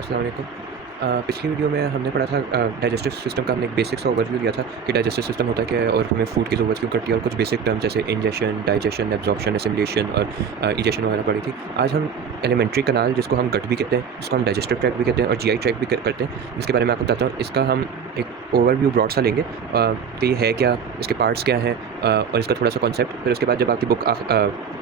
अस्सलाम वालेकुम। पिछली वीडियो में हमने पढ़ा था डाइजेस्टिव सिस्टम का। हमने एक बेसिक सा ओवरव्यू दिया था कि डाइजेस्टिव सिस्टम होता क्या है और हमें फूड की ज़रूरत क्यों पड़ती है, और कुछ बेसिक टर्म जैसे इंजेशन, डाइजेशन, एब्जॉर्प्शन, एसिमिलेशन और इजेशन वगैरह पढ़ी थी। आज हम एलिमेंट्री कनाल, जिसको हम गट भी कहते हैं, जिसको हम डाइजेस्टिव ट्रैक्ट भी कहते हैं और जीआई ट्रैक्ट भी करते हैं, इसके बारे में आपको बताता हूँ। इसका हम एक ओवरव्यू ब्रॉड सा लेंगे कि ये है क्या, इसके पार्ट्स क्या हैं, और इसका थोड़ा सा कॉन्सेप्ट। फिर उसके बाद जब आपकी बुक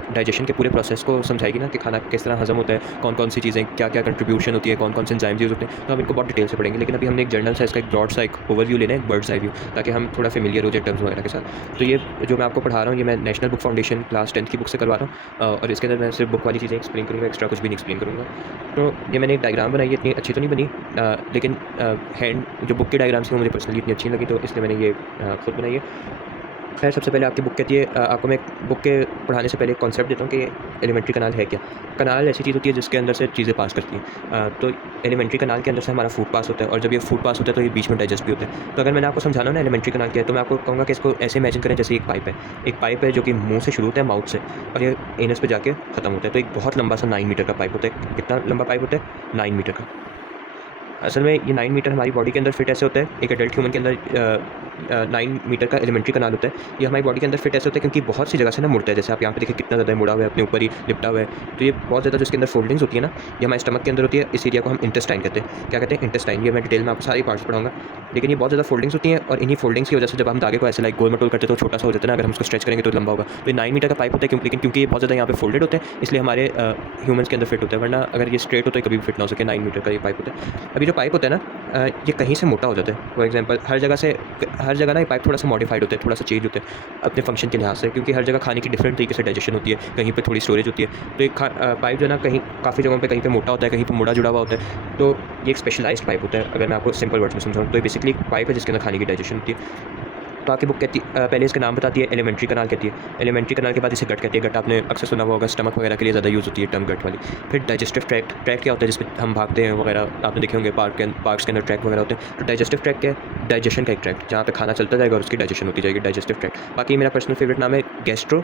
डाइजेशन के पूरे प्रोसेस को समझाएगी ना कि खाना किस तरह हज़म होता है, कौन कौन सी चीज़ें, क्या क्या कंट्रीब्यूशन होती है, कौन कौन से एंजाइम्स यूज़ होते हैं, तो हम इनको बहुत डिटेल से पढ़ेंगे। लेकिन अभी हमने एक जर्नल सा, इसका एक ब्रॉड सा एक ओवरव्यू लेना है, एक बर्ड्स आई व्यू, ताकि हम थोड़ा फेमिलियर हो जाए टर्म्स वगैरह के साथ। तो ये जो मैं आपको पढ़ा रहा हूँ, ये मैं national book foundation class 10th की बुक से करवा रहा हूँ, और इसके अंदर मैं सिर्फ बुक वाली चीज़ें एक्सप्लेन करूँगा, एक्स्ट्रा कुछ भी नहीं एक्सप्लेन करूँगा। तो ये मैंने एक डायग्राम बनाई है, इतनी अच्छी तो नहीं बनी, लेकिन हैंड जो बुक की डायग्राम्स थी वो मुझे पर्सनली इतनी अच्छी लगी, तो इसलिए मैंने ये खुद बनाई है। खैर, सबसे पहले आपकी बुक कहती है, आपको मैं बुक के पढ़ाने से पहले एक कॉन्सेप्ट देता हूँ कि एलिमेंट्री कनाल है क्या। कनाल ऐसी चीज़ होती है जिसके अंदर से चीज़ें पास करती हैं। तो एलिमेंट्री कनाल के अंदर से हमारा फूड पास होता है, और जब ये फूड पास होता है तो ये बीच में डाइजेस्ट भी होता है। तो अगर मैंने आपको समझाना हो ना एलिमेंट्री कनाल क्या है, तो मैं आपको कहूँगा कि इसको ऐसे इमेजिन करें जैसे एक पाइप है। एक पाइप है जो कि मुँह से शुरू होता है, माउथ से, और ये एनस पे जाके ख़त्म होता है। तो एक बहुत लंबा सा 9 मीटर का पाइप होता है। कितना लंबा पाइप होता है? 9 मीटर का। असल में ये 9 मीटर हमारी बॉडी के अंदर फिट ऐसे होता है, एक एडल्ट ह्यूमन के अंदर 9 मीटर का एलिमेंट्री कनाल होता है। ये हमारी बॉडी के अंदर फिट ऐसे होता है क्योंकि बहुत सी जगह से ना मुड़ता है। जैसे आप यहाँ पे देखिए कितना ज़्यादा मुड़ा हुआ है, अपने ऊपर ही लिपटा हुआ है। तो ये बहुत ज़्यादा जो इसके अंदर फोल्डिंग्स होती है ना, ये हमारे स्टमक के अंदर होती है। इस एरिया को हम इंटेस्टाइन कहते हैं। क्या कहते हैं? इंटेस्टाइन। ये मैं डिटेल में आपको सारी पार्ट्स पढ़ाऊंगा, लेकिन ये बहुत ज़्यादा फोल्डिंग्स होती हैं, और इन्हीं फोल्डिंग्स की वजह से जब हम धागे को ऐसे लाइक गोल मटोल करते हैं तो छोटा सा हो जाता है ना, अगर हम उसको स्ट्रेच करेंगे तो लंबा होगा। तो ये 9 मीटर का पाइप होता है, लेकिन क्योंकि ये बहुत ज़्यादा यहाँ पे फोल्डेड होते हैं, इसलिए हमारे ह्यूमन्स के अंदर फिट होता है। वरना अगर ये स्ट्रेट होता है कभी भी फिट ना हो सके। 9 मीटर का ये पाइप होता है। अभी जो पाइप होता है ना, ये कहीं से मोटा हो जाता है। फॉर एग्जांपल हर जगह ना ये पाइप थोड़ा सा मॉडिफाइड होता है, थोड़ा सा चेंज होता है अपने फंक्शन के लिहाज से, क्योंकि हर जगह खाने की डिफरेंट तरीके से डाइजेशन होती है। कहीं पे थोड़ी स्टोरेज होती है। तो एक पाइप जो है ना, कहीं काफ़ी जगहों पे कहीं पे मोटा होता है, कहीं पे मुड़ा जुड़ा हुआ होता है। तो ये एक स्पेशलाइज्ड पाइप होता है। अगर मैं आपको सिंपल वर्ड्स में समझाऊँ तो ये बेसिकली एक पाइप है जिसके अंदर खाने की डाइजेशन होती है। तो आपकी बुक कहती पहले इसका नाम बताती है, एलिमेंट्री कनाल कहती है। एलिमेंट्री कनाल के बाद इसे गट कहती है। गट आपने अक्सर सुना हुआ होगा, स्टमक वगैरह के लिए ज़्यादा यूज़ होती है टर्म गट वाली। फिर डाइजेस्टिव ट्रैक्ट। ट्रैक्ट क्या होता है? जिसमें हम भागते हैं वगैरह, आपने देखे होंगे पार्क्स के अंदर ट्रैक वगैरह होते हैं। तो डाइजेस्टिव ट्रैक्ट क्या है? डाइजेशन का एक ट्रैक्ट, जहाँ पे खाना चलता जाएगा और उसकी डाइजेशन होती जाएगी, डाइजेस्टिव ट्रैक्ट। बाकी मेरा पर्सनल फेवरेट नाम है गैस्ट्रो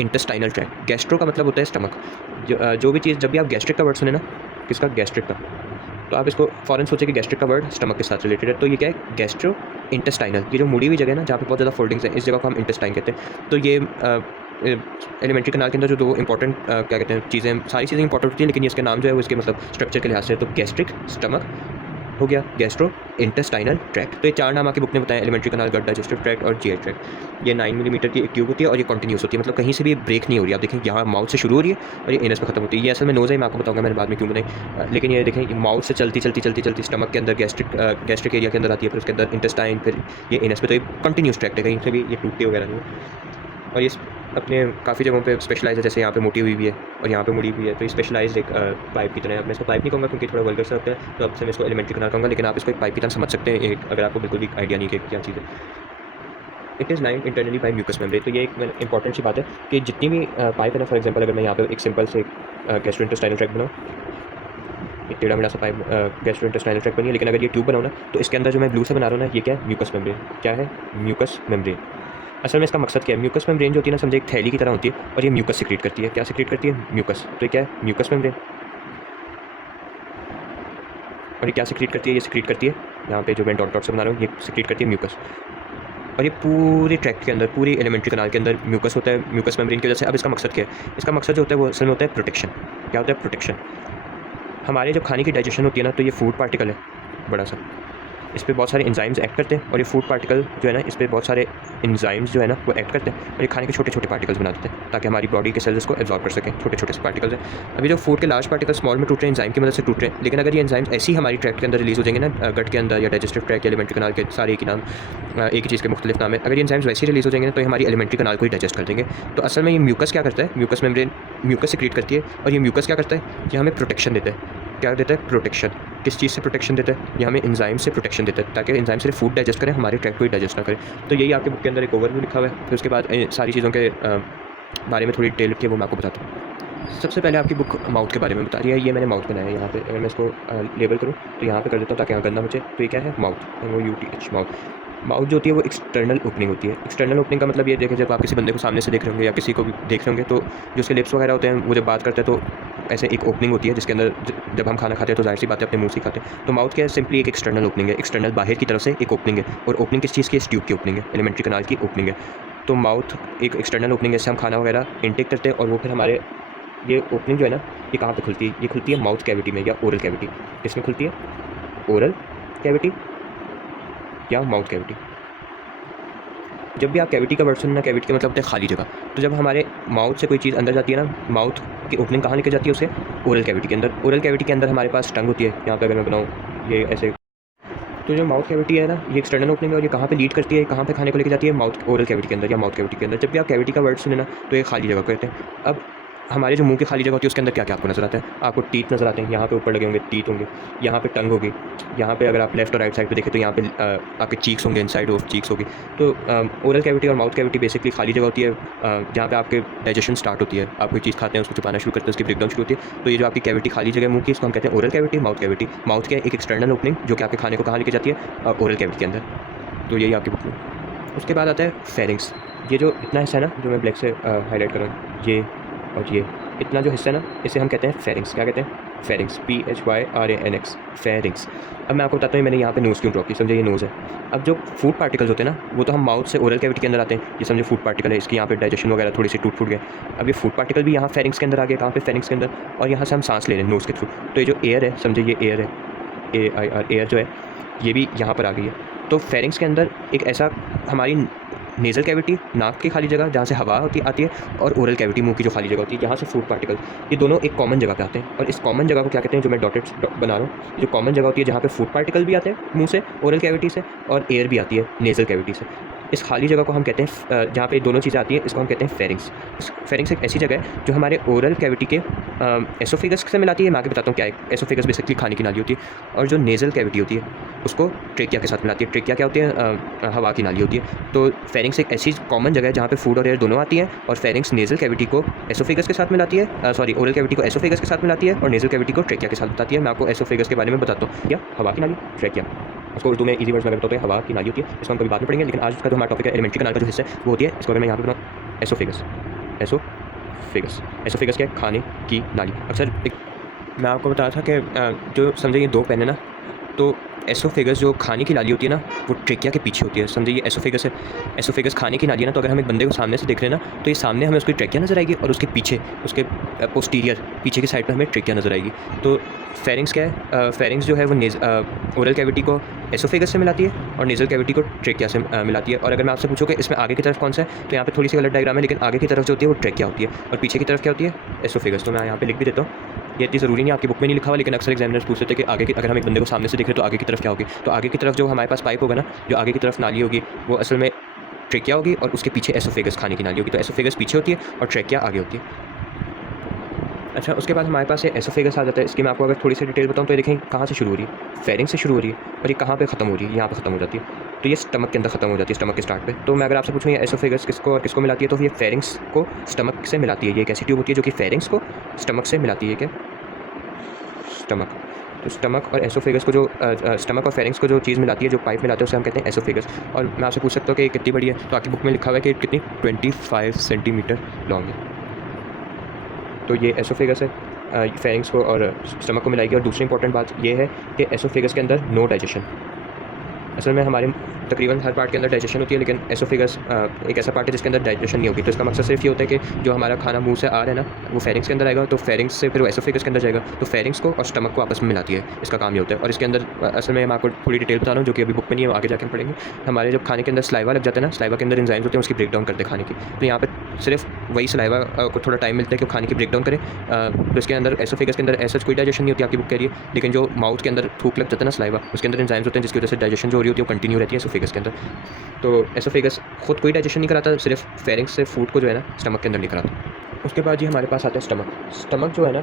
इंटेस्टाइनल ट्रैक्ट। गैस्ट्रो का मतलब होता है स्टमक। जो भी चीज़, जब भी आप गैस्ट्रिक का वर्ड सुने ना, किसका? गैस्ट्रिक का, तो आप इसको फ़ौरन सोचें कि गैस्ट्रिक का वर्ड स्टमक के साथ रिलेटेड है। तो ये क्या है? Gastro intestinal. ये जो मुड़ी हुई जगह है ना, जहाँ पे बहुत ज़्यादा फोल्डिंग्स है, इस जगह को हम इंटेस्टाइन कहते हैं। तो ये एलिमेंट्री कनाल के अंदर जो दो इंपॉर्टेंट क्या कहते हैं चीज़ें, सारी चीज़ें इंपॉर्टेंट होती हैं, लेकिन ये इसके नाम जो है वो इसके मतलब स्ट्रक्चर के लिहाज से। तो गैस्ट्रिक, स्टमक हो गया, गैस्ट्रो इंटेस्टाइनल ट्रैक्ट। तो ये 4 नाम आपकी बुक ने बताया, एलिमेंट्री कनाल, गट, डाइजेस्टिव ट्रैक्ट और जीआई ट्रैक्ट। ये 9 मिलीमीटर की एक ट्यूब होती है, और ये कंटिन्यूस होती है, मतलब कहीं से भी ब्रेक नहीं हो रही है। आप देखें यहाँ माउथ से शुरू हो रही है और ये एनस पे खत्म होती है। ये असल में नोज़ है, मैं आपको बताऊंगा मैंने बाद में क्यों बनाई। लेकिन ये देखें, माउथ से चलती स्टमक के अंदर गैस्ट्रिक एरिया के अंदर आती है, फिर उसके अंदर इंटेस्टाइन, फिर ये एनस पे। तो ये कंटिन्यूस ट्रैक्ट है, कहीं से भी ये टूटते वगैरह नहीं। और ये अपने काफ़ी जगहों पे स्पेशलाइज है, जैसे यहाँ पे मोटी हुई भी है और यहाँ पे मुड़ी हुई है। तो ये स्पेशलाइज्ड एक पाइप की तरह है। मैं इसको पाइप नहीं कहूँगा क्योंकि थोड़ा वल्गर सा होता है, तो अब से मैं इसको एलिमेंट्री कनाल कहूँगा, लेकिन आप इसको एक पाइप की तरह समझ सकते हैं एक, अगर आपको बिल्कुल भी आइडिया नहीं कि क्या चीज़ है। It is lined internally by mucus membrane. तो ये एक इंपॉर्टेंट सी बात है कि जितनी भी पाइप है ना, फॉर एग्जाम्पल अगर मैं यहाँ पे एक सिंपल से गैस्ट्रोइंटेस्टाइनल ट्रैक्ट बनाऊँ, एक टेढ़ा मेढ़ा सा पाइप गैस्ट्रोइंटेस्टाइनल ट्रैक्ट बनी है, लेकिन अगर ये ट्यूब बनाऊँ ना, तो इसके अंदर जो मैं ब्लू से बना रहा हूँ ना, ये क्या है? Mucus membrane. क्या है? Mucus membrane. असल में इसका मकसद क्या है? म्यूकस मेम्ब्रेन जो होती है ना, समझे एक थैली की तरह होती है, और ये म्यूकस सिक्रीट करती है। क्या सिक्रीट करती है? म्यूकस। तो ये क्या है? Mucus membrane. और ये क्या सिक्रीट करती है? ये सिक्रीट करती है, यहाँ पे जो मैं डॉट डॉट से बना रहा हूँ, ये सिक्रीट करती है म्यूकस। और ये पूरे ट्रैक्ट के अंदर, पूरी एलिमेंट्री कनाल के अंदर म्यूकस होता है, म्यूकस मेम्ब्रेन की वजह से। अब इसका मकसद क्या है? इसका मकसद जो होता है वो असल में होता है प्रोटेक्शन। क्या होता है? प्रोटेक्शन। हमारे जब खाने की डाइजेशन होती है ना, तो ये फूड पार्टिकल है बड़ा सा, इस पे बहुत सारे एंजाइम्स एक्ट करते हैं, और ये फूड पार्टिकल जो है ना, इस पे बहुत सारे एंजाइम्स जो है ना वो एक्ट करते हैं, और ये खाने के छोटे छोटे पार्टिकल्स बना देते हैं ताकि हमारी बॉडी के सेल्स इसको एब्जॉर्ब कर सकें। छोटे छोटे से पार्टिकल्स हैं। अभी जो फूड के लार्ज पार्टिकल स्मॉल में टूट रहे हैं, एंजाइम की मदद से टूट रहे हैं, लेकिन अगर ये एंजाइम्स ऐसे ही हमारी ट्रैक्ट के अंदर रिलीज हो जाएंगे ना, गट के अंदर या डाइजेस्टिव ट्रैक्ट, एलिमेंट्री कनाल के सारे के नाम एक ही चीज़ के मुख्तलिफ नाम है, अगर ये एंजाइम्स वैसे ही रिलीज हो जाएंगे ना, तो ये हमारी एलिमेंट्री कनाल को ही डाइजेस्ट कर देंगे। तो असल में ये म्यूकस क्या करता है? म्यूकस मेम्ब्रेन म्यूकस सिक्रीट करती है, और ये म्यूकस क्या करता है? ये हमें प्रोटेक्शन देता है। क्या देता है? प्रोटेक्शन। किस चीज़ से प्रोटेक्शन देता है? ये हमें एंजाइम से प्रोटेक्शन देता है, ताकि एंजाइम सिर्फ फूड डाइजेस्ट करें, हमारे ट्रैक्ट को ही डाइजेस्ट ना करें। तो यही आपके बुक के अंदर एक ओवरव्यू लिखा हुआ है। फिर उसके बाद सारी चीज़ों के बारे में थोड़ी डिटेल लिखी है, वो मैं आपको बताता हूँ। सबसे पहले आपकी बुक माउथ के बारे में बता रही है। ये मैंने माउथ बनाया है यहाँ पे। अगर मैं इसको लेबल करूँ तो यहाँ पे कर देता हूँ ताकि यहाँ गंदा बचे। तो ये क्या है? Mouth, MOUTH, mouth. माउथ जो होती है वो एक्सटर्नल ओपनिंग होती है। एक्सटर्नल ओपनिंग का मतलब ये देखिए, जब आप किसी बंदे को सामने से देख रहे होंगे या किसी को भी देख रहे होंगे तो जो उसके लिप्स वगैरह होते हैं वो जब बात करते हैं तो ऐसे एक ओपनिंग होती है जिसके अंदर जब हम खाना खाते हैं तो जाहिर सी बात है अपने मुंह से खाते हैं। तो माउथ क्या है, सिंपली एक एक्सटर्नल ओपनिंग है। एक्सटर्नल बाहर की तरफ से एक ओपनिंग है, और ओपनिंग किस चीज़ की, इस ट्यूब की ओपनिंग है, एलिमेंट्री कनाल की ओपनिंग है। तो माउथ एक एक्सटर्नल ओपनिंग है, जिससे हम खाना वगैरह इनटेक करते हैं, और वो फिर हमारे ये ओपनिंग जो है ना, ये कहाँ पे खुलती है, ये खुलती है माउथ कैविटी में या ओरल कैविटी। किसमें खुलती है, ओरल कैविटी या माउथ कैविटी। जब भी आप कैविटी का वर्ड सुनना, कैविटी का मतलब होता है खाली जगह। तो जब हमारे माउथ से कोई चीज़ अंदर जाती है ना, माउथ की ओपनिंग कहाँ लेकर जाती है उसे, ओरल कैविटी के अंदर। ओरल कैविटी के अंदर हमारे पास टंग होती है, यहाँ पे अगर मैं बनाऊँ ये ऐसे। तो जो माउथ कैविटी है ना, ये एक्सटर्नल ओपनिंग है, और ये कहाँ पे लीड करती है, कहाँ पे खाने को लेकर जाती है, माउथ ओरल कैविटी के अंदर या माउथ कैविटी के अंदर। जब भी आप कैविटी का वर्ड सुने ना तो ये खाली जगह कहते हैं। अब हमारे जो मुंह की खाली जगह होती है उसके अंदर क्या क्या आपको नज़र आता है, आपको टीथ नज़र आते हैं, यहाँ पे ऊपर लगे होंगे टीथ होंगे, यहाँ पे टंग होगी, यहाँ पे अगर आप लेफ्ट और राइट साइड पे देखें तो यहाँ पे आपके चीक्स होंगे, इनसाइड ऑफ चीक्स होगी। तो ओरल कैविटी और माउथ कैविटी बेसिकली खाली जगह होती है जहाँ पे आपके डाइजेशन स्टार्ट होती है। आप कोई चीज़ खाते हैं, उसको चुपाना शुरू करते हैं, उसकी ब्रेकडाउन शुरू होती है। तो ये जो आपकी कैविटी खाली जगह मुंह की, इसको हम कहते हैं oral cavity, mouth cavity. Mouth क्या है, एक एक्सटर्नल ओपनिंग जो कि आपके खाने को कहाँ लेके जाती है, ओरल कैविटी के अंदर। तो यही आपकी बुक में। उसके बाद आता है फेरिंग्स। ये जो इतना हिस्सा है ना, जो मैं ब्लैक से हाईलाइट कर रहा हूँ, ये और ये इतना जो हिस्सा है ना, इसे हम कहते हैं फेरिंग्स। क्या कहते हैं, फेरिंग्स, PHYRANX, फेरिंग्स। अब मैं आपको बताता हूँ मैंने यहाँ पे नोज़ क्यों ड्रॉ की। समझे, ये नोज़ है। अब जो फूड पार्टिकल्स होते हैं ना, वो तो हम माउथ से ओरल कैविटी के अंदर आते हैं। ये समझे फूड पार्टिकल है, इसकी यहाँ पे डाइजेशन वगैरह थोड़ी सी टूट फूट गए। अब ये फूड पार्टिकल भी यहाँ फेरिंग्स के अंदर आ गए। कहाँ पे, फेरिंग्स के अंदर। और यहाँ से हम सांस ले रहे हैं नोज़ के थ्रू। तो ये जो एयर है, समझे ये एयर है, AIR, एयर जो है ये भी यहाँ पर आ गई है। तो फेरिंग्स के अंदर एक ऐसा हमारी नेज़ल कैविटी, नाक की खाली जगह जहाँ से हवा होती आती है, और ओरल कैविटी, मुंह की जो खाली जगह होती है, यहाँ से फूड पार्टिकल, ये दोनों एक कॉमन जगह पे आते हैं। और इस कॉमन जगह को क्या कहते हैं, जो मैं डॉटेड बना रहा हूँ, जो कॉमन जगह होती है जहाँ पे फूड पार्टिकल भी आते हैं मुंह से, ओरल कैविटी से, और एयर भी आती है नेज़ल कैविटी से। इस खाली जगह को हम कहते हैं, जहाँ पे दोनों चीज़ें आती हैं, इसको हम कहते हैं फेरिंग्स। फेरिंग्स एक ऐसी जगह है जो हमारे ओरल कैविटी के एसोफेगस से मिलाती है। मैं आगे बताता हूँ क्या है। एसोफेगस बेसिकली खाने की नाली होती है, और जो नेज़ल कैविटी होती है उसको ट्रेकिया के साथ मिलाती है। ट्रेकिया क्या होती है, हवा की नाली होती है। तो फेरिंग्स एक ऐसी कॉमन जगह है जहाँ पे फूड और एयर दोनों आती हैं, और फेरिंग्स नेज़ल कैविटी को एसोफेगस के साथ मिलाती है, सॉरी ओरल कैविटी को एसोफेगस के साथ मिलाती है, और नेज़ल कैविटी को ट्रेकिया के साथ बताती है। मैं आपको एसोफेगस के बारे में बताता हूँ, या हवा की नाली, ट्रेकिया। उसको उर्दू में इजी वर्ड्स में बताते हैं, हवा की नाली होती है। इसको हम कभी बाद में पढ़ेंगे, लेकिन आज का जो हमारा टॉपिक है एलिमेंट्री कनाल का जो हिस्सा है वो होती है, इसको अगर मैं यहाँ पे बनाऊँ, एसोफेगस। एसोफेगस, एसोफेगस क्या है, खाने की नाली। अक्सर मैं आपको बताया था कि जो समझे ये दो पेन है ना, तो एसोफेगस जो खाने की नाली होती है ना, वो ट्रेकिया के पीछे होती है। समझे ये एसोफेगस है, एसोफेगस खाने की नाली है ना। तो अगर हम एक बंदे को सामने से देख रहे हैं ना, तो ये सामने हमें उसकी ट्रेकिया नज़र आएगी, और उसके पीछे, उसके पोस्टीरियर पीछे की साइड पर हमें ट्रेकिया नज़र आएगी। तो फेरिंग्स क्या है, फेरिंग्स जो है वो ओरल कैविटी को एसोफेगस से मिलाती है, और नेज़ल कैविटी को ट्रेकिया से मिलाती है। और अगर मैं आपसे पूछूँ कि इसमें आगे की तरफ कौन सा है, तो यहाँ पे थोड़ी सी गलत डायग्राम है, लेकिन आगे की तरफ जो होती है वो ट्रेकिया होती है, और पीछे की तरफ क्या होती है, एसोफेगस। तो मैं यहाँ पे लिख भी देता हूँ, ये इतनी ज़रूरी नहीं, आपकी बुक में नहीं लिखा हुआ, लेकिन अक्सर एग्जामिनर्स पूछते थे कि आगे की, अगर हम एक बंदे को सामने से देख रहे तो आगे की तरफ क्या होगी। तो आगे की तरफ जो हमारे पास पाइप होगा ना, जो आगे की तरफ नाली होगी, वो असल में ट्रेकिया होगी, और उसके पीछे एसोफेगस खाने की नाली होगी। तो एसोफेगस पीछे होती है और ट्रेकिया आगे होती है। अच्छा, उसके बाद हमारे पास एसोफेगस आ जाता है। इसकी मैं आपको अगर थोड़ी सी डिटेल बताऊँ तो ये देखें कहाँ से शुरू हो रही है, फेरिंग से शुरू हो रही है, और ये कहाँ पे ख़त्म हो रही है, यहाँ पे ख़त्म हो जाती है। तो ये स्टमक के अंदर ख़त्म हो जाती है, स्टमक के स्टार्ट पे। तो मैं अगर आपसे पूछूँ ये एसोफेगस किसको और किसको मिलाती है, तो ये फेरिंग्स को स्टमक से मिलाती है। ये एक ऐसी ट्यूब होती है जो कि फेरिंग्स को स्टमक से मिलाती है। क्या, स्टमक। तो स्टमक और एसोफेगस को जो स्टमक और फेरिंग्स को जो चीज़ मिलाती है, जो पाइप मिलाते हैं, उसे हम कहते हैं एसोफेगस। और मैं आपसे पूछ सकता हूँ कि कितनी बड़ी है, तो आपकी बुक में लिखा हुआ है कि कितनी 25 सेंटीमीटर लॉन्ग है। तो ये एसोफेगस है, फेरिंग्स को और स्टमक को मिलाएगी। और दूसरी इंपॉर्टेंट बात ये है कि एसोफेगस के अंदर नो डाइजेशन। असल में हमारे तकरीबन हर पार्ट के अंदर डाइजेशन होती है, लेकिन एसोफेगस एक ऐसा पार्ट है जिसके अंदर डाइजेशन नहीं होगी। तो इसका मकसद सिर्फ ये होता है कि जो हमारा खाना मुंह से आ रहा है ना, वो फेरिंग्स के अंदर आएगा, तो फेरिंग्स से फिर वो एसोफेगस के अंदर जाएगा, तो फेरिंग्स को और स्टमक को आपस में मिलाती है। इसका काम ये होता है। और इसके अंदर असल में मैं आपको थोड़ी डिटेल बता रहा हूँ, जो कि अभी बुक में नहीं है, आगे जाकर पढ़ेंगे। हमारे जब खाने के अंदर सलाइवा लग जाता है ना, सलाइवा के अंदर एंजाइम्स होते हैं, उसकी ब्रेकडाउन करते हैं खाने की। तो यहाँ पर सिर्फ वही सलाइवा को थोड़ा टाइम मिलता है कि वो खाने की ब्रेकडाउन करे। तो इसके अंदर एसोफेगस के अंदर ऐसा कोई डाइजेशन नहीं होती आपकी बुक कह रही है, लेकिन जो माउथ के अंदर थूक लग जाता है ना सलाइवा, उसके अंदर एंजाइम्स होते हैं, जिसकी वजह से डाइजेशन जो हो रही होती है वो कंटिन्यू रहती है एसोफेगस के अंदर। तो एसोफेगस खुद कोई डाइजेशन नहीं कराता, सिर्फ फेरिंग्स से फूड को जो है ना स्टमक के अंदर नहीं कराता। उसके बाद ये हमारे पास आता है स्टमक। स्टमक जो है ना,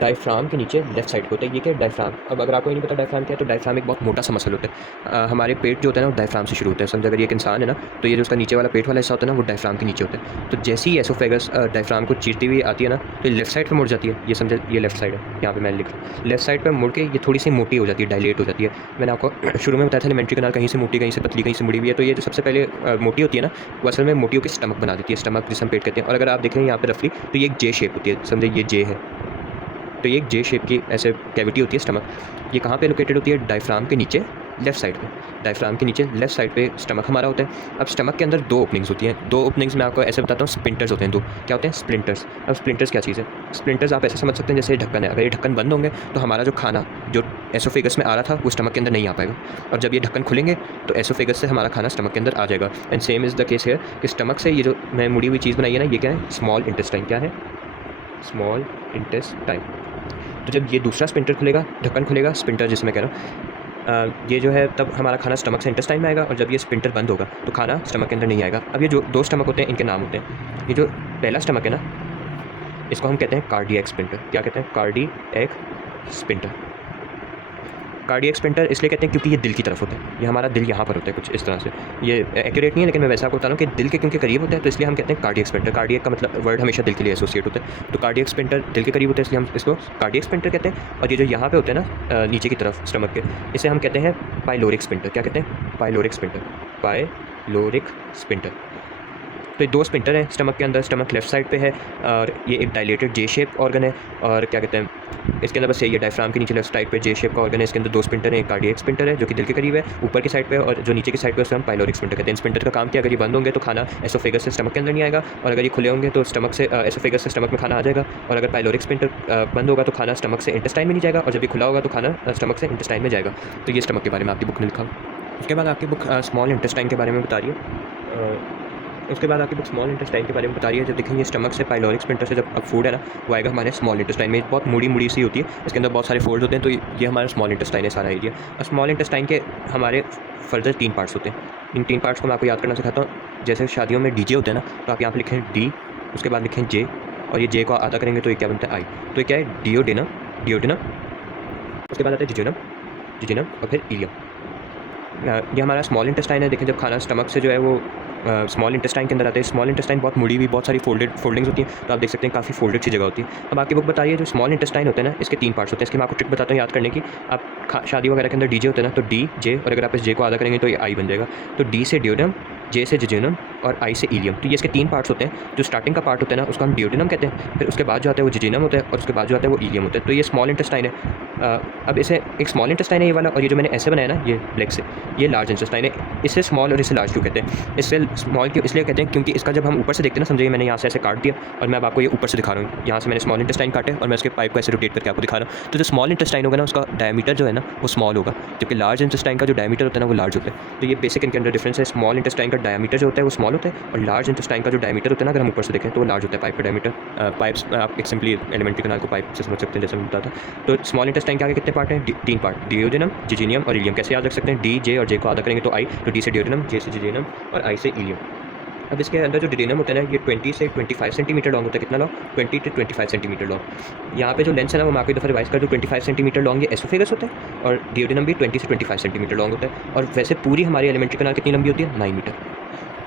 डायफ्राम के नीचे लेफ्ट साइड पे होता है। ये क्या है? डायफ्राम। अब अगर आपको ये नहीं पता डायफ्राम क्या है, तो डायफ्राम एक बहुत मोटा सा मसल होता है। हमारे पेट जो होता है ना वो डायफ्राम से शुरू होता है। समझो अगर ये एक इंसान है ना, तो ये जो उसका नीचे वाला पेट वाला हिस्सा होता है ना वो डायफ्राम के नीचे होता है। तो जैसे ही एसोफेगस डायफ्राम को चीरती हुई आती है ना, तो ये लेफ्ट साइड पर मुड़ जाती है। ये समझे, ये लेफ्ट साइड है, यहाँ पे मैं लिख रहा हूँ। लेफ्ट साइड पर मुड़ के ये थोड़ी सी मोटी हो जाती है, डायलेट हो जाती है। मैंने आपको शुरू में बताया था एलिमेंट्री कनाल कहीं से मोटी, कहीं से पतली, कहीं से मुड़ी हुई है। तो ये जो सबसे पहले मोटी होती है ना, वो असल में मोटियों की स्टमक बना देती है, स्टमक जिसे हम पेट कहते हैं। और अगर आप देखें यहाँ पे रफली, तो ये एक जे शेप होती है। समझे ये जे है, तो ये एक जे शेप की ऐसे कैविटी होती है स्टमक। ये कहाँ पे लोकेटेड होती है? डायफ्राम के नीचे लेफ्ट साइड पे। डायफ्राम के नीचे लेफ्ट साइड पे स्टमक हमारा होता है। अब स्टमक के अंदर दो ओपनिंग्स होती हैं। दो ओपनिंग्स मैं आपको ऐसे बताता हूँ, स्प्लिंटर्स होते हैं दो। क्या होते हैं? स्प्लिंटर्स। अब स्प्लिंटर्स क्या चीज़ है? स्प्लिंटर्स आप ऐसे समझ सकते हैं जैसे ढक्कन है। अगर ये ढक्कन बंद होंगे तो हमारा जो खाना जो एसोफेगस में आ रहा था वो स्टमक के अंदर नहीं आ पाएगा। और जब ये ढक्कन खुलेंगे तो एसोफेगस से हमारा खाना स्टमक के अंदर आ जाएगा। And same is the case है कि स्टमक से ये जो मैं मुड़ी हुई चीज़ बनाई है ना, ये क्या है? Small intestine. क्या है? Small intestine. तो जब ये दूसरा स्पिंटर खुलेगा, ढक्कन खुलेगा, स्पिंटर जिसमें मैं कह रहा हूँ, ये जो है तब हमारा खाना स्टमक से इंटेस्टाइन में आएगा। और जब ये स्पिंटर बंद होगा तो खाना स्टमक के अंदर नहीं आएगा। अब ये जो दो स्टमक होते हैं इनके नाम होते हैं। ये जो पहला स्टमक है ना, इसको हम कहते हैं कार्डियक स्पिंटर। क्या कहते हैं? Cardiac sphincter. कार्डियक स्पिंटर इसलिए कहते हैं क्योंकि ये दिल की तरफ होता है। ये हमारा दिल यहाँ पर होता है कुछ इस तरह से। ये एक्यूरेट नहीं है लेकिन मैं वैसा आपको बता रहा हूँ कि दिल के क्योंकि करीब होता है तो इसलिए हम कहते हैं कार्डियक स्पिंटर। कार्डियक का मतलब वर्ड हमेशा दिल के लिए एसोसिएट होता है। तो कार्डियक स्पिंटर दिल के करीब होता है इसलिए हम इसको कार्डियक स्पिंटर कहते हैं। और ये जो यहाँ पे होते हैं ना नीचे की तरफ स्टमक के, इसे हम कहते हैं पाइलोरिक स्पिंटर। क्या कहते हैं? Pyloric sphincter. Pyloric sphincter. तो ये दो स्पिंटर हैं स्टमक के अंदर। स्टमक लेफ्ट साइड पे है और ये एक डायलेटेड जे शेप ऑर्गन है। और क्या कहते हैं, इसके अंदर बस ये डायफ्राम के नीचे लेफ्ट साइड पे जे शेप का ऑर्गन है। इसके अंदर दो स्पिंटर हैं, एक कार्डियक स्पिंटर है जो कि दिल के करीब है ऊपर की साइड पे, और जो नीचे की साइड पे उसे हम पाइलोरिक स्पिंटर कहते हैं। स्पिंटर का काम क्या? अगर ये बंद होंगे तो खाना एसोफेगस से स्टमक के अंदर नहीं आएगा, और अगर ये खुले होंगे तो स्टमक से एसोफेगस से स्टमक में खाना आ जाएगा। और अगर पाइलोरिक स्पिंटर बंद होगा तो खाना स्टमक से इंटेस्टाइन में नहीं जाएगा, और जब ये खुला होगा तो खाना स्टमक से इंटेस्टाइन में जाएगा। तो ये स्टमक के बारे में आपकी बुक ने लिखा। उसके बाद आपकी बुक स्मॉल इंटेस्टाइन के बारे में बता रही है। उसके बाद आपकी बुक स्मॉल इंटेस्टाइन के बारे में बता रही है। जब देखेंगे स्टमक से पाइलोरिक स्पिंटर से जब अब फूड है ना, वो आएगा हमारे स्मॉल इंटेस्टाइन में। बहुत मुड़ी मुड़ी सी होती है, इसके अंदर बहुत सारे फोल्ड होते हैं। तो ये हमारा स्मॉल इंटेस्टाइन है सारा एरिया। और स्मॉल इंटेस्टाइन के हमारे फर्दर 3 पार्ट्स होते हैं। इन 3 पार्ट्स को मैं आपको याद करना सिखाता हूँ। जैसे शादियों में डीजे होते हैं ना, तो आप यहाँ पर लिखें डी, उसके बाद लिखें जे, और ये जे को आधा करेंगे तो ये क्या बनता है? आई। तो ये क्या है? डियोडिनम। डियोडिनम। उसके बाद आता है जिजिनम, जिजिनम, और फिर इलियम। ये हमारा स्मॉल इंटेस्टाइन है। देखें जब खाना स्टमक से जो है वो स्मॉल इंटेस्टाइन के अंदर आते हैं। स्मॉल इंटेस्टाइन बहुत मुड़ी हुई, बहुत सारी फोल्डिंग्स होती हैं। तो आप देख सकते हैं काफ़ी फोल्डेड सी जगह होती है। अब आपकी बुक बता रही है जो स्मॉल इंटेस्टाइन होते हैं ना, इसके 3 पार्ट्स होते हैं। इसके मैं आपको ट्रिक बताता हूँ याद करने की। आप शादी वगैरह के अंदर डीजे होते हैं ना, तो डी जे, और अगर आप इस जे को आधा करेंगे तो ये आई बन जाएगा। तो डी से डियोडिनम, जे से जिजिनम, और आई से इलियम। तो ये इसके 3 पार्ट्स होते हैं। जो स्टार्टिंग का पार्ट होता है ना उसको हम डियोडिनम कहते हैं, फिर उसके बाद जो आता है वो जिजिनम होता है, और उसके बाद जो आता है वो इलियम होता है। तो ये स्मॉल इंटेस्टाइन है। अब इसे एक स्मॉल इंटेस्टाइन है ये वाला, और ये जो मैंने ऐसे बनाया ना ये ब्लैक से, ये लार्ज इंटेस्टाइन है। इससे स्मॉल और इससे लार्ज क्यों कहते हैं? इससे स्मॉल क्यों इसलिए कहते हैं क्योंकि इसका जब हम ऊपर से देखते हैं ना, समझिए मैंने यहाँ से ऐसे काट दिया और मैं अब आपको ये ऊपर से दिखा रहा हूँ। यहाँ से मैंने स्मॉल इंटेस्टाइन काटे और मैं उसके पाइप को ऐसे रोटेट करके आपको दिखा रहा हूँ। तो जो स्मॉल इंटेस्टाइन होगा ना उसका डायमीटर जो है ना वो स्मॉल होगा, जबकि लार्ज इंटेस्टाइन का जो डायमीटर होता है ना वो लार्ज होता है। तो ये बेसिक इनके अंदर डिफरेंस है। स्मॉल इंटेस्टाइन का डायमीटर जो होता है वो स्मॉल होता है, और लार्ज इंटेस्टाइन का जो डायमीटर होता है ना अगर हम ऊपर से देखें तो वो लार्ज होता है। पाइप का डायमीटर, पाइप्स आप एक सिंपली एलिमेंट्री कनाल को पाइप से समझ सकते हैं जैसे मैं बताता। तो स्मॉल इंटेस्टाइन के आगे कितने पार्ट हैं? 3 पार्ट, डियोडिनम, जिजिनियम और इलियम। कैसे याद रख सकते हैं? डी जे और जे को आधा करेंगे तो आई, तो डी से डियोडिनम, जे से जिजिनियम और आई से इलियम। अब इसके अंदर जो डिडेनम होता है ना ये 20 से 25 सेंटीमीटर लॉन्ग होता है। कितना लॉन्ग? 20 to 25 centimetre long. यहाँ पे जो लेंस है ना वो मैं आपको एक दफ़ा रिवाइज कर दूँ, 25 सेंटीमीटर लॉन्ग ये एसोफेगस होता है, और डियोडिनम भी 20 से 25 सेंटीमीटर लॉन्ग होता है। और वैसे पूरी हमारी एलिमेंट्री कनाल कितनी लंबी होती है? 9 मीटर।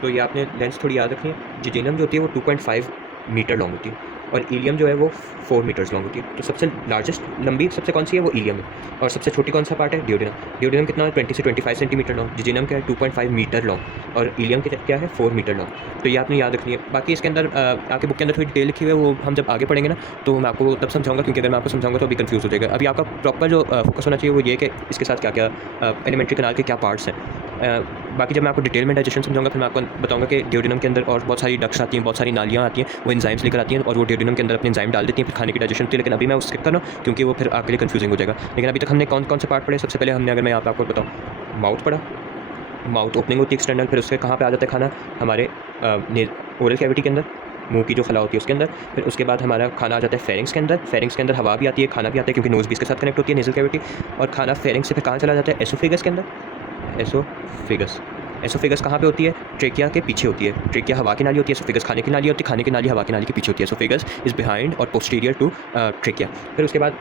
तो ये आपने लेंस थोड़ी याद रखनी है। जिजेनम जो होती है वो 2.5 मीटर लॉन्ग होती है, और इलियम जो है वो 4 मीटर्स लॉन्ग होती है। तो सबसे लार्जेस्ट लंबी सबसे कौन सी है? वो इलियम है। और सबसे छोटी कौन सा पार्ट है? डियोडिनम। डियोडिनम कितना है? 20 से 25 सेंटीमीटर लॉन्ग। जिजेनम क्या है? 2.5 मीटर लॉन्ग, और इलियम क्या है? 4 मीटर लॉन्ग। तो ये आपने याद रखनी है। बाकी इसके अंदर आपके बुक के अंदर थोड़ी डिटेल लिखी हुई है, वो हम जब आगे पढ़ेंगे ना तो मैं आपको तब समझाऊंगा, क्योंकि अगर मैं आपको समझाऊंगा तो अभी कंफ्यूज हो जाएगा। अभी आपका प्रॉपर जो फोकस होना चाहिए वो ये कि इसके साथ क्या क्या एलिमेंट्री कनाल के क्या पार्ट्स हैं। बाकी जब मैं आपको डिटेल में डाइजेशन समझाऊंगा फिर मैं आपको बताऊंगा कि डियोडिनम के अंदर और बहुत सारी डक्ट्स आती हैं, बहुत सारी नालियाँ आती हैं, वो एंजाइम्स लेकर आती हैं और वो डियोडिनम के अंदर अपने एंजाइम डाल देती हैं, फिर खाने की डाइजेशन होती है। लेकिन अभी मैं उसको स्किप कर रहा हूँ क्योंकि वो फिर आपके लिए कंफ्यूजिंग हो जाएगा। लेकिन अभी तक हमने कौन कौन से पार्ट पढ़े? सबसे पहले हमने, अगर मैं यहाँ पे आपको बताऊँ, माउथ पढ़ा। माउथ ओपनिंग होती है एक्सटर्नल, फिर उसके कहाँ पे आ जाता है खाना? हमारे ओरल कैविटी के अंदर, मुंह की जो खला होती है उसके अंदर। फिर उसके बाद हमारा खाना आ जाता है फेरिंग्स के अंदर। फेरिंग्स के अंदर हवा भी आती है, खाना भी आता है, क्योंकि नोज़ भी इसके साथ कनेक्ट होती है, नेज़ल कैविटी। और खाना फेरिंग्स से फिर कहाँ चला जाता है? एसोफेगस के अंदर। एसोफेगस, एसोफेगस कहाँ पे होती है? ट्रेकिया के पीछे होती है। ट्रेकिया हवा की नाली होती है, एसोफेगस खाने की नाली होती है, खाने की नाली हवा की नाली के पीछे होती है। एसोफेगस इज़ बिहाइंड और पोस्टीरियर टू ट्रेकिया। फिर उसके बाद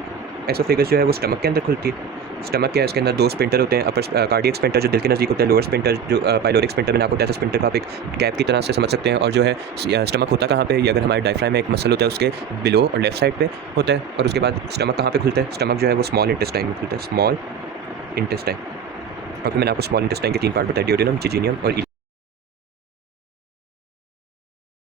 एसोफेगस जो है वो स्टमक के अंदर खुलती है। स्टमक क्या है, इसके अंदर 2 स्पिंटर होते हैं, अपर कार्डियक स्पिंटर जो दिल के नज़दीक होता है, लोअर स्पिंटर जो पाइलोरिक स्पिंटर में आपको होता है। स्पिंटर को आप एक कैप की तरह से समझ सकते हैं। और जो है स्टमक होता कहाँ पे, ये अगर हमारे डायफ्राम में एक मसल होता है उसके बिलो और लेफ्ट साइड पे होता है। और उसके बाद स्टमक कहाँ पे खुलता है? स्टमक जो है वो स्मॉल इंटेस्टाइन में खुलता है, स्मॉल इंटेस्टाइन। और फिर मैंने आपको स्मॉल इंटेस्टाइन के 3 पार्ट बताए, ड्यूडेनम, जिजीनियम और